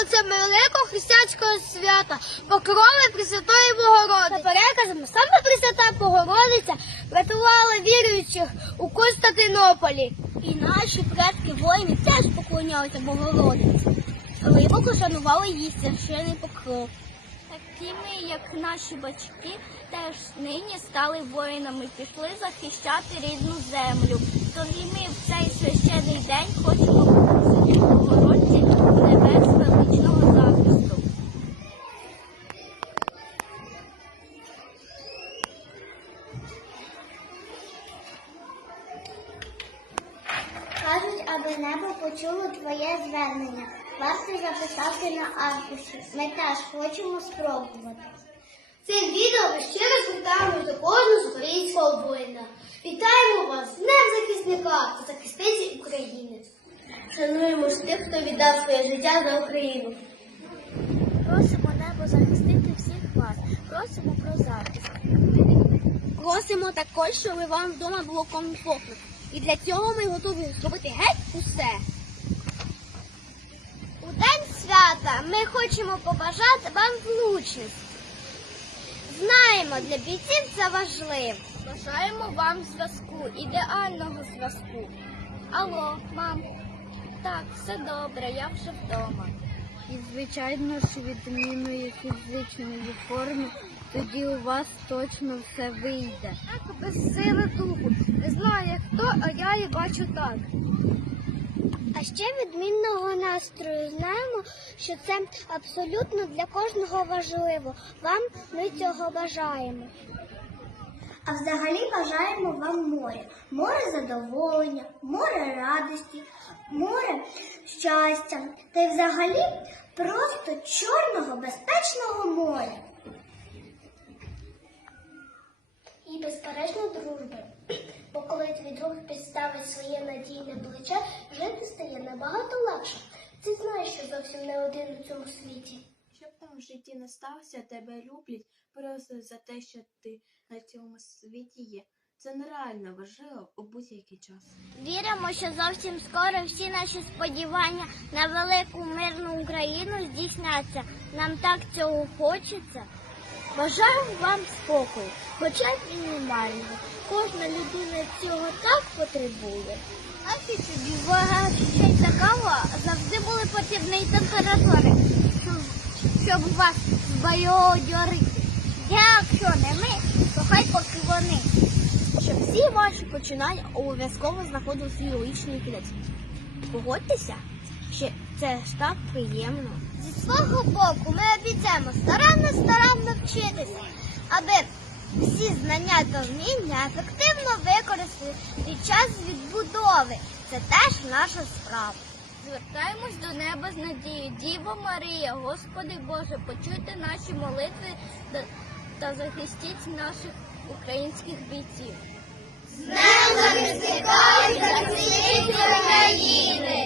очільниця великого християнського свята, покрови Пресвятої Богородиці. За переказами, саме Пресвята Богородиця врятувала віруючих у Константинополі. І наші предки воїни теж поклонялися Богородиці. Глибоко шанували її священий покров. Такими, як наші батьки, теж нині стали воїнами, пішли захищати рідну землю. Тоді ми аби небо почуло твоє звернення. Варто записати на аркуші. Ми теж хочемо спробувати. Цим відео ми ще раз звертаємось до кожного з українського воїна. Вітаємо вас з Днем захисника та захисниці України. Шануємо ж тих, хто віддав своє життя за Україну. Просимо небо захистити всіх вас. Просимо про захист. Просимо також, щоб вам вдома було комфортно. І для цього ми готові зробити геть усе. У день свята ми хочемо побажати вам влучності. Знаємо, для бійців це важливо. Бажаємо вам зв'язку, ідеального зв'язку. Алло, мам. Так, все добре, я вже вдома. І, звичайно ж, відмінної фізичної форми, тоді у вас точно все вийде. Так, без сили духу. Не знаю, як хто, а я її бачу так. А ще відмінного настрою. Знаємо, що це абсолютно для кожного важливо. Вам ми цього бажаємо. А взагалі бажаємо вам море. Море задоволення, море радості, море щастя. Та й взагалі просто чорного безпечного моря. Бо друг підставить своє надійне плече, жити стає набагато легше. Ти знаєш, що зовсім не один у цьому світі. Щоб там в житті не стався, тебе люблять просто за те, що ти на цьому світі є. Це нереально важливо у будь-який час. Віримо, що зовсім скоро всі наші сподівання на велику мирну Україну здійсняться. Нам так цього хочеться. Бажаю вам спокою, хоча й мінімального. Кожна людина цього так потребує. А ці собі вагачиця кава завжди були потрібні температури, щоб, вас збайодyorити. Якщо не ми, то хай поки вони щоб всі ваші починання обов'язково знаходили свій логічний кінець. Погодьтеся, що це ж так приємно. Зі свого боку ми обіцяємо старанно старанно вчитися, аби всі знання та вміння ефективно використати під час відбудови. Це теж наша справа. Звертаємось до неба з надією. Діво Марія, Господи Боже, почуйте наші молитви та, захистіть наших українських бійців. З Днем захисника і захисниці України!